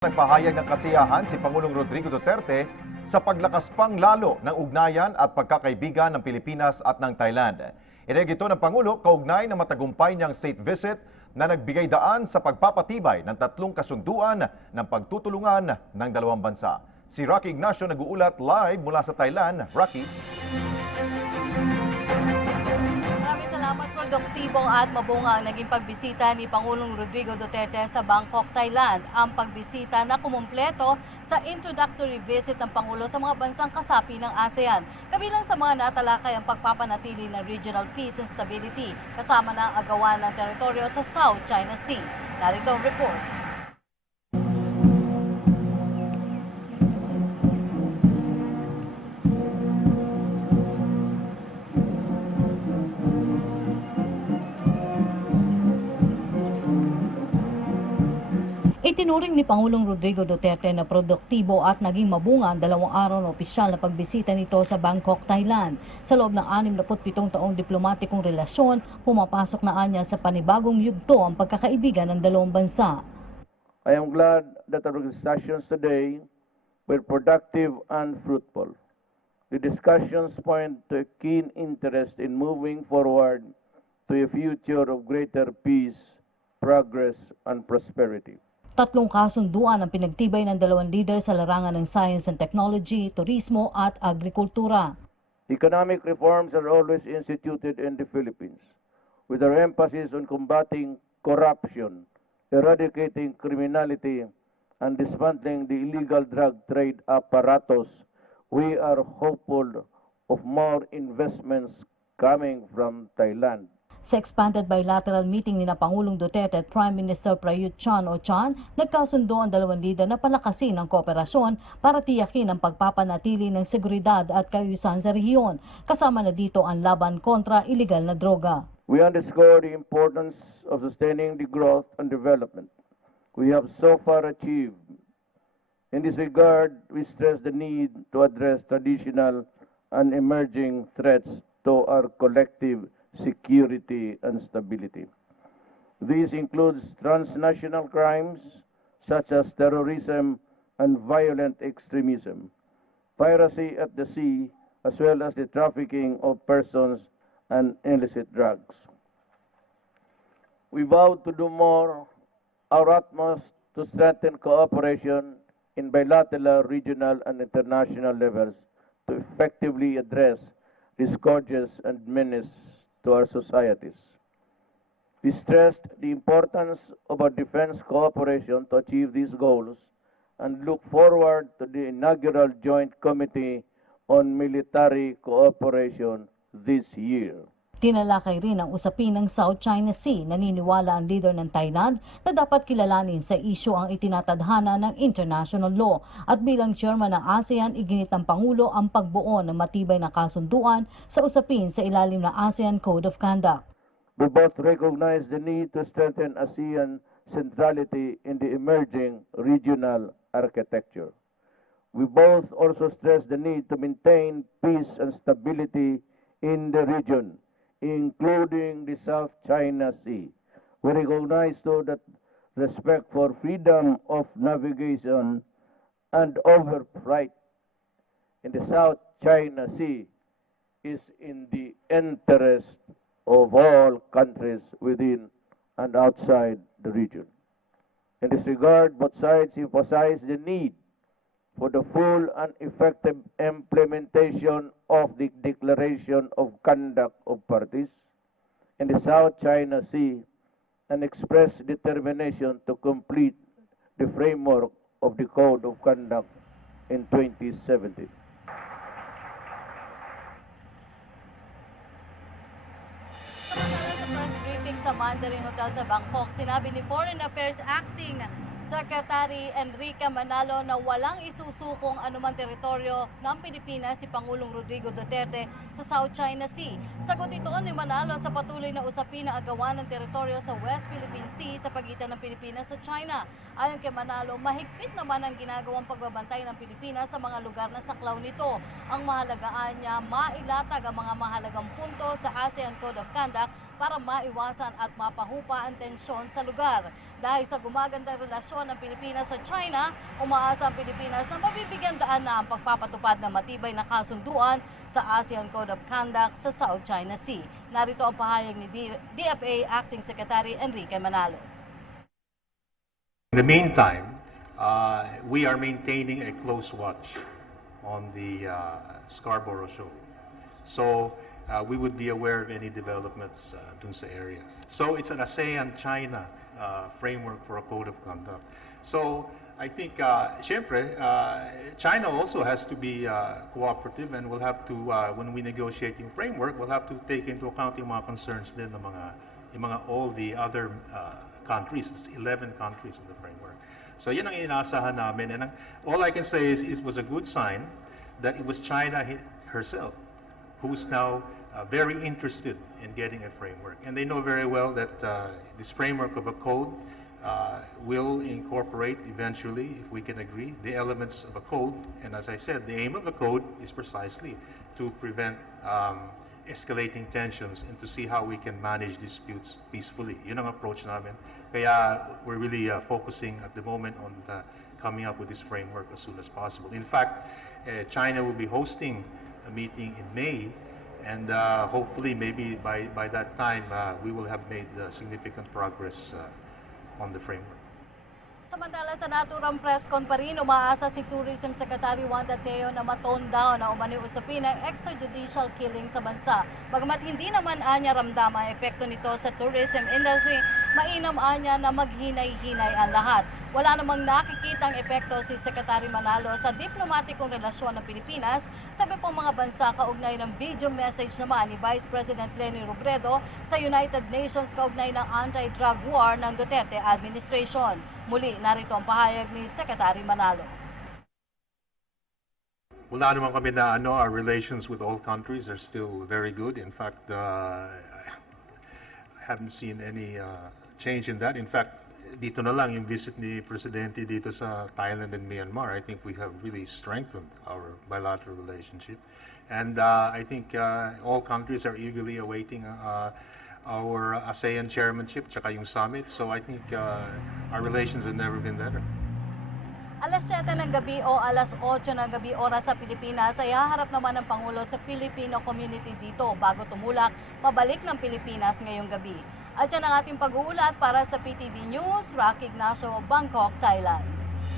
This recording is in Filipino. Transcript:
Nagpahayag ng kasiyahan si Pangulong Rodrigo Duterte sa paglakas pang lalo ng ugnayan at pagkakaibigan ng Pilipinas at ng Thailand. Ineg ito ng Pangulo kaugnay ng matagumpay niyang state visit na nagbigay daan sa pagpapatibay ng tatlong kasunduan ng pagtutulungan ng dalawang bansa. Si Rocky Ignacio nag-uulat live mula sa Thailand. Rocky. Salamat, produktibong at mabunga ang naging pagbisita ni Pangulong Rodrigo Duterte sa Bangkok, Thailand. Ang pagbisita na kumumpleto sa introductory visit ng Pangulo sa mga bansang kasapi ng ASEAN. Kabilang sa mga natalakay ang pagpapanatili ng regional peace and stability, kasama na ang agawan ng teritoryo sa South China Sea. Narito ang report. Itinuring ni Pangulong Rodrigo Duterte na produktibo at naging mabunga ang 2 araw na opisyal na pagbisita nito sa Bangkok, Thailand. Sa loob ng 67 taong diplomatikong relasyon, pumapasok na anya sa panibagong yugto ang pagkakaibigan ng dalawang bansa. I am glad that our discussions today were productive and fruitful. The discussions point to a keen interest in moving forward to a future of greater peace, progress, and prosperity. Tatlong kasunduan ang pinagtibay ng dalawang leader sa larangan ng science and technology, turismo at agrikultura. Economic reforms are always instituted in the Philippines, with our emphasis on combating corruption, eradicating criminality, and dismantling the illegal drug trade apparatus. We are hopeful of more investments coming from Thailand. Sa expanded bilateral meeting ni Pangulong Duterte at Prime Minister Prayut Chan-o-Chan, nagkasundo ang dalawang leader na palakasin ang kooperasyon para tiyakin ang pagpapanatili ng seguridad at kaayusan sa rehiyon. Kasama na dito ang laban kontra iligal na droga. We underscore the importance of sustaining the growth and development we have so far achieved. In this regard, we stress the need to address traditional and emerging threats to our collective security and stability. This includes transnational crimes such as terrorism and violent extremism, piracy at the sea, as well as the trafficking of persons and illicit drugs. We vow to do more, our utmost, to strengthen cooperation in bilateral, regional, and international levels to effectively address the scourges and menace to our societies. We stressed the importance of our defense cooperation to achieve these goals and look forward to the inaugural Joint Committee on Military Cooperation this year. Tinalakay rin ang usapin ng South China Sea. Naniniwala ang leader ng Thailand na dapat kilalanin sa isyu ang itinatadhana ng international law. At bilang chairman ng ASEAN, iginit ng Pangulo ang pagbuo ng matibay na kasunduan sa usapin sa ilalim ng ASEAN Code of Conduct. We both recognize the need to strengthen ASEAN centrality in the emerging regional architecture. We both also stress the need to maintain peace and stability in the region, including the South China Sea. We recognize too that respect for freedom of navigation and overflight in the South China Sea is in the interest of all countries within and outside the region. In this regard, both sides emphasize the need for the full and effective implementation of the Declaration of Conduct of Parties in the South China Sea and express determination to complete the framework of the Code of Conduct in 2017. Samantala sa press briefing sa Mandarin Hotel sa Bangkok, sinabi ni Foreign Affairs Acting Secretary Enrique Manalo na walang isusukong anumang teritoryo ng Pilipinas si Pangulong Rodrigo Duterte sa South China Sea. Sagot ito ni Manalo sa patuloy na usapin na agawan ng teritoryo sa West Philippine Sea sa pagitan ng Pilipinas at China. Ayon kay Manalo, mahigpit naman ang ginagawang pagbabantay ng Pilipinas sa mga lugar na saklaw nito. Ang mahalagaan niya, mailatag ang mga mahalagang punto sa ASEAN Code of Conduct para maiwasan at mapahupa ang tensyon sa lugar. Dahil sa gumagandang relasyon ng Pilipinas sa China, umaasa ang Pilipinas na mabibigyan daan na ang pagpapatupad ng matibay na kasunduan sa ASEAN Code of Conduct sa South China Sea. Narito ang pahayag ni DFA Acting Secretary Enrique Manalo. In the meantime, we are maintaining a close watch on the Scarborough Shoal. So we would be aware of any developments dun sa area. So it's an ASEAN-China framework for a code of conduct. So I think, syempre, China also has to be cooperative, and we'll have to, when we negotiate yung framework, we'll have to take into account yung mga concerns din ng all the other countries. It's 11 countries in the framework. So yun ang inaasahan namin, and all I can say is it was a good sign that it was China herself who's now very interested in getting a framework. And they know very well that this framework of a code will incorporate eventually, if we can agree, the elements of a code. And as I said, the aim of a code is precisely to prevent escalating tensions and to see how we can manage disputes peacefully. Yun ang approach namin. Kaya we're really focusing at the moment on coming up with this framework as soon as possible. In fact, China will be hosting a meeting in May, and hopefully maybe by that time we will have made significant progress on the framework. Samantala sa naturang press con pa rin, umaasa si Tourism Secretary Wanda Teo na matone down na umani usapin ng extrajudicial killing sa bansa. Bagamat hindi naman anya ramdam ang epekto nito sa tourism industry, mainam anya na maghinay-hinay ang lahat. Wala namang nakikitang epekto si Secretary Manalo sa diplomatikong relasyon ng Pilipinas, sabi pong mga bansa kaugnay ng video message naman ni Vice President Leni Robredo sa United Nations kaugnay ng anti-drug war ng Duterte administration. Muli, narito ang pahayag ni Secretary Manalo. Wala naman kami na our relations with all countries are still very good. In fact, I haven't seen any change in that. In fact, dito na lang yung visit ni Presidente dito sa Thailand and Myanmar, I think we have really strengthened our bilateral relationship. And I think all countries are eagerly awaiting our ASEAN chairmanship, tsaka yung summit. So I think our relations have never been better. Alas 7 ng gabi o alas 8 ng gabi oras sa Pilipinas ay haharap naman ng Pangulo sa Filipino community dito bago tumulak pabalik ng Pilipinas ngayong gabi. At yan ang ating pag-uulat para sa PTV News, Rocky Ignacio, Bangkok, Thailand.